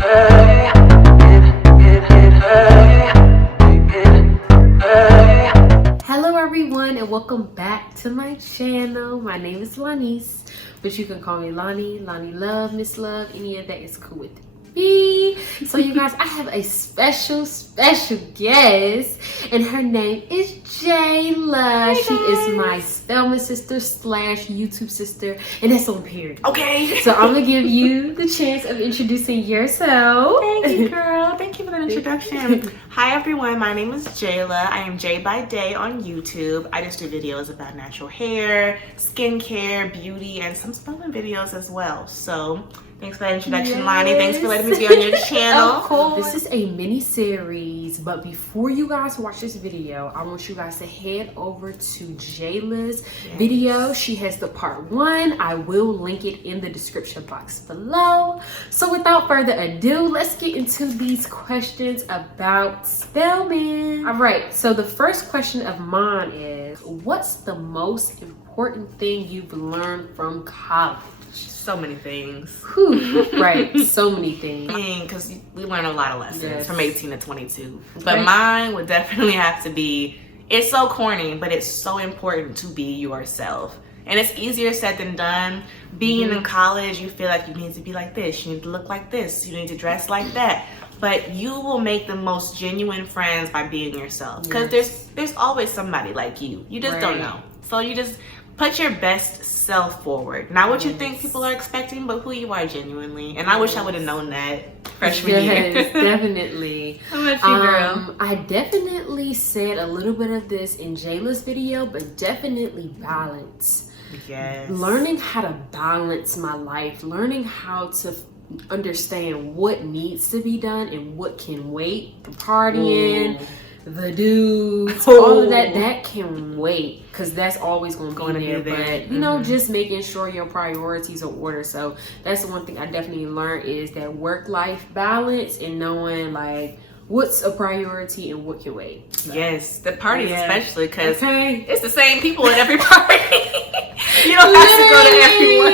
Hello everyone and welcome back to my channel. My name is Loni, but you can call me Loni, Loni Love, Miss Love, any of that is cool with me. So you guys, I have a special guest and her name is Jayla. She is my Spelman sister / YouTube sister, and that's on period. Okay. So I'm gonna give you the chance of introducing yourself. Thank you, girl. Thank you for that introduction. Hi, everyone. My name is Jayla. I am JayByDay on YouTube. I just do videos about natural hair, skincare, beauty, and some Spelman videos as well. So thanks for that introduction, Loni. Thanks for letting me be on your channel. Of course. This is a mini series, but before you guys watch this video, I want you guys to head over to Jayla's video. She has the part 1. I will link it in the description box below. So without further ado, let's get into these questions about Spelman. All right, so the first question of mine is, what's the most important thing you've learned from college? So many things. Whew, right, so many things. Because we learn a lot of lessons from 18 to 22. But Right. mine would definitely have to be, it's so corny, but it's so important to be yourself. And it's easier said than done. Being in college, you feel like you need to be like this, you need to look like this, you need to dress like that. But you will make the most genuine friends by being yourself. Because there's always somebody like you. You just don't know. So you just put your best self forward. Not what you think people are expecting, but who you are genuinely. And I wish I would have known that freshman year. Definitely. How about you, girl? I definitely said a little bit of this in Jayla's video, but definitely balance. Yes. Learning how to balance my life, learning how to understand what needs to be done and what can wait. The partying, the dudes, all of that can wait, because that's always going to be there. But you know, just making sure your priorities are ordered. So that's the one thing I definitely learned, is that work-life balance and knowing like what's a priority and what can wait. So. Yes, the party especially, because it's the same people at every party. You don't have to go to every one.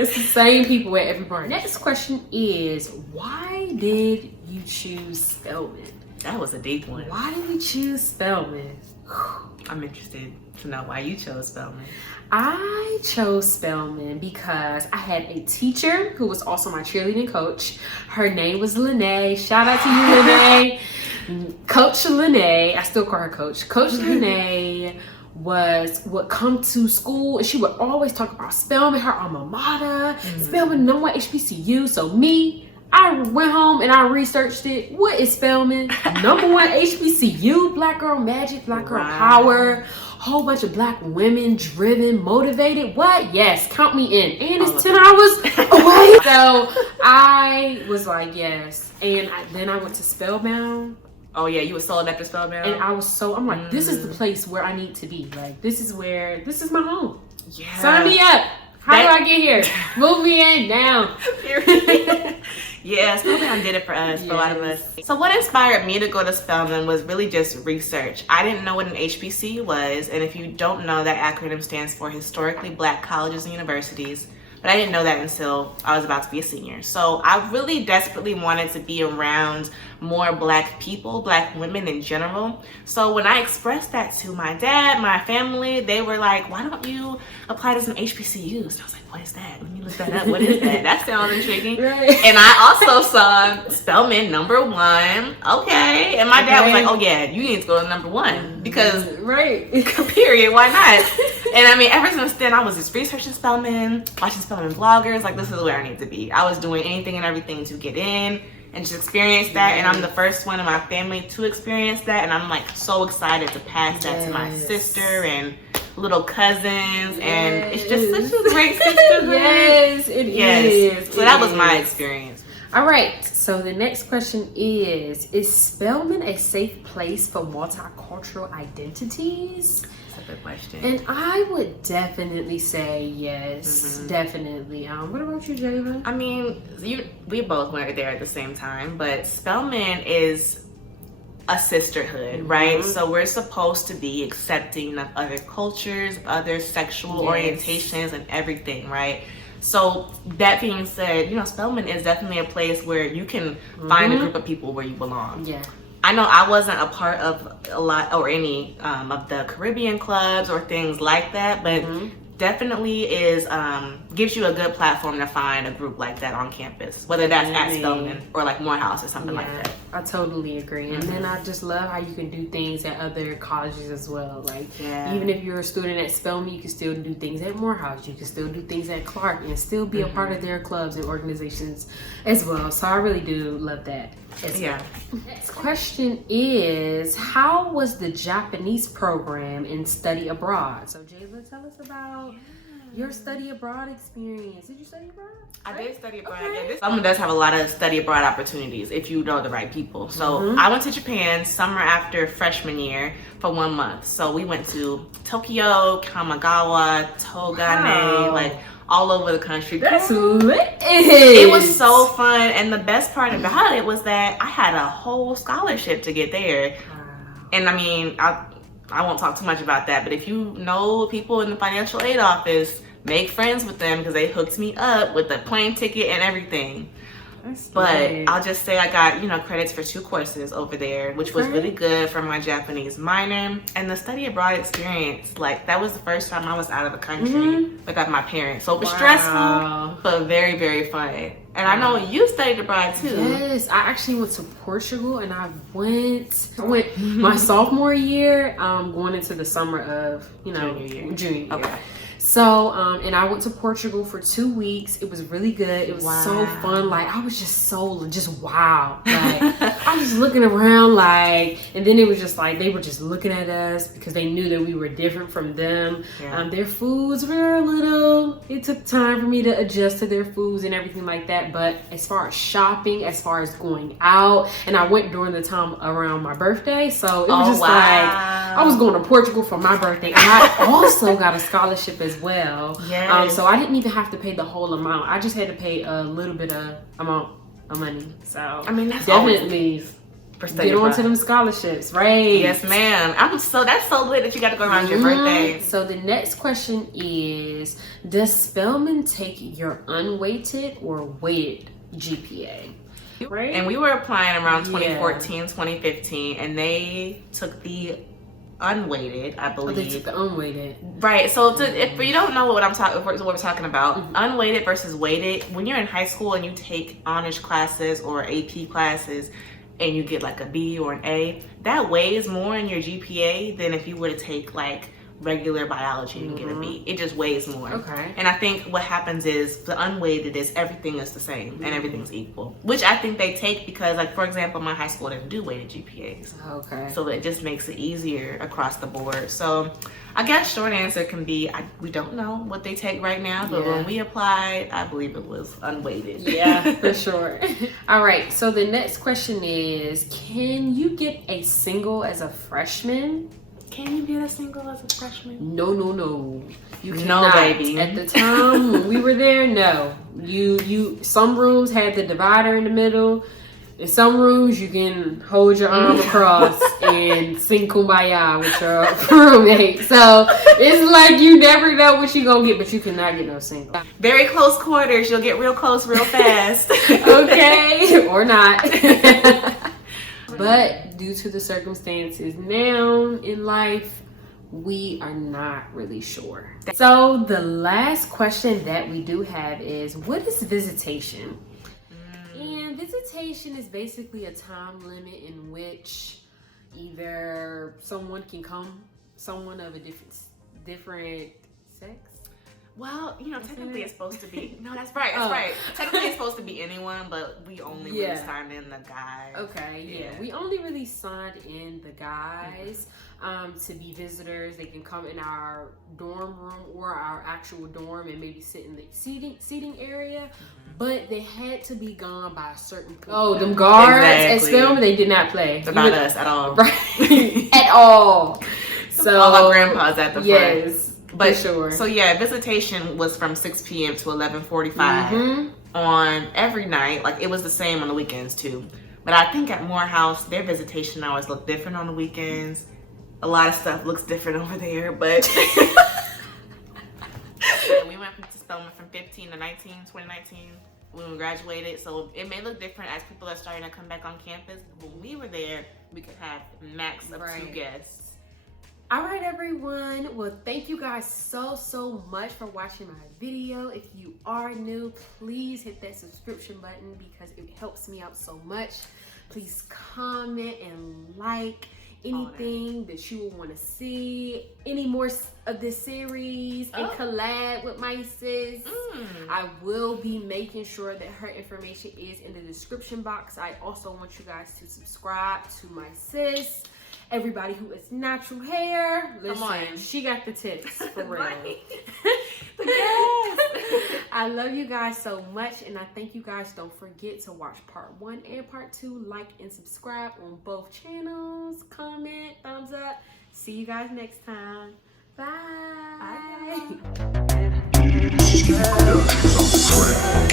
It's the same people at every party. Next question is, why did you choose Spelman? That was a deep one. Why did we choose Spelman? I'm interested to know why you chose Spelman. I chose Spelman because I had a teacher who was also my cheerleading coach. Her name was Lene. Shout out to you, Lene. Coach Lene, I still call her Coach. Coach Lene would come to school and she would always talk about Spelman, her alma mater. Spelman, #1 HBCU. So I went home and I researched it. What is Spelman? #1 HBCU, Black Girl Magic, Black Girl Power, whole bunch of Black women, driven, motivated. What? Yes, count me in. And it's 10 hours away. So I was like, yes. And then I went to Spelman. Oh yeah, you were sold after Spelman? And I'm like, this is the place where I need to be. Like, this is my home. Yeah. Sign me up. How do I get here? Move me in now. Yeah, Spelman did it for us, for a lot of us. So what inspired me to go to Spelman was really just research. I didn't know what an HBCU was, and if you don't know, that acronym stands for Historically Black Colleges and Universities. But I didn't know that until I was about to be a senior. So I really desperately wanted to be around more Black people, Black women in general. So when I expressed that to my dad, my family, they were like, why don't you apply to some HBCUs? And I was like, what is that? Let me look that up. What is that? That sounds intriguing. Right. And I also saw Spelman #1. Okay. And my dad was like, oh yeah, you need to go to #1 because period, why not? And I mean, ever since then, I was just researching Spelman, watching Spelman vloggers. Like, this is where I need to be. I was doing anything and everything to get in and just experience that. And I'm the first one in my family to experience that. And I'm like so excited to pass that to my sister and little cousins. And it's just such a great sisterhood. Yes, it is. So that was my experience. All right, so the next question is Spelman a safe place for multicultural identities? That's a good question. And I would definitely say yes, definitely. What about you, Jayla? I mean, we both went there at the same time, but Spelman is a sisterhood, right? So we're supposed to be accepting of other cultures, other sexual orientations and everything, right? So that being said, Spelman is definitely a place where you can find a group of people where you belong. Yeah. I know I wasn't a part of a lot or any of the Caribbean clubs or things like that, but definitely is gives you a good platform to find a group like that on campus, whether that's at Spelman or like Morehouse or something like that. I totally agree. And then I just love how you can do things at other colleges as well. Like even if you're a student at Spelman, you can still do things at Morehouse. You can still do things at Clark and still be a part of their clubs and organizations as well. So I really do love that. Next question is, how was the Japanese program in study abroad? So Jayla, tell us about your study abroad experience. Did you study abroad? I did study abroad. Okay. Spelman does have a lot of study abroad opportunities if you know the right people. So I went to Japan summer after freshman year for 1 month. So we went to Tokyo, Kamagawa, Togane, like all over the country. That's lit. It was so fun, and the best part about it was that I had a whole scholarship to get there. And I mean, I won't talk too much about that, but if you know people in the financial aid office, make friends with them because they hooked me up with the plane ticket and everything. But I'll just say I got, credits for 2 courses over there, which was really good for my Japanese minor. And the study abroad experience, like, that was the first time I was out of the country without my parents. So it was stressful, but very, very fun. And I know you studied abroad too. Yes, I actually went to Portugal, and I went my sophomore year, going into the summer of, junior year. Okay. So, and I went to Portugal for 2 weeks. It was really good. It was so fun. Like, I was just wow. Like, I was just looking around, like, and then it was just like, they were just looking at us because they knew that we were different from them. Their foods were it took time for me to adjust to their foods and everything like that. But as far as shopping, as far as going out, and I went during the time around my birthday. So it was like, I was going to Portugal for my birthday. And I also got a scholarship as well. So I didn't even have to pay the whole amount. I just had to pay a little bit of amount of money. So I mean, that's definitely get on to them scholarships, right? Yes, ma'am. That's so lit that you got to go around your birthday. So the next question is, does Spelman take your unweighted or weighted GPA? Right? And we were applying around 2014, 2015, and they took the unweighted, I believe. They took the unweighted. Right. So if you don't know what we're talking about, unweighted versus weighted, when you're in high school and you take honors classes or AP classes and you get like a B or an A, that weighs more in your GPA than if you were to take like regular biology and get a B. It just weighs more. Okay. And I think what happens is the unweighted is everything is the same and everything's equal, which I think they take because, like, for example, my high school didn't do weighted GPAs. Okay. So it just makes it easier across the board. So I guess short answer can be we don't know what they take right now, but when we applied, I believe it was unweighted. Yeah, for sure. All right. So the next question is, can you get a single as a freshman? Can you get a single as a freshman? No. You cannot. No, baby. At the time when we were there, no. Some rooms had the divider in the middle. In some rooms, you can hold your arm across and sing Kumbaya with your roommate. So it's like you never know what you're gonna get, but you cannot get no single. Very close quarters. You'll get real close real fast. Okay, or not. But due to the circumstances now in life, we are not really sure. So the last question that we do have is, what is visitation? And visitation is basically a time limit in which either someone can come, someone of a different sex. Well, technically it's supposed to be. No, that's right. That's right. Technically it's supposed to be anyone, but we only really signed in the guys. Okay, yeah. We only really signed in the guys to be visitors. They can come in our dorm room or our actual dorm and maybe sit in the seating area. But they had to be gone by a certain point. Oh, them guards at Spelman, they did not play. It's about us at all. Right. At all. So all our grandpas at the front. Yes. But for sure. So yeah, visitation was from 6 p.m. to 11:45 on every night. Like, it was the same on the weekends too. But I think at Morehouse, their visitation hours look different on the weekends. A lot of stuff looks different over there, but we went to Spelman from from 15 to 19, 2019 when we graduated. So it may look different as people are starting to come back on campus. But when we were there, we could have max of 2 guests. All right, everyone. Well, thank you guys so much for watching my video. If you are new, please hit that subscription button because it helps me out so much. Please comment and like anything that you will want to see, any more of this series and collab with my sis. I will be making sure that her information is in the description box. I also want you guys to subscribe to my sis. Everybody who is natural hair, listen, she got the tips for real. I love you guys so much, and I thank you guys. Don't forget to watch part 1 and part 2. Like and subscribe on both channels. Comment, thumbs up. See you guys next time. Bye. Bye.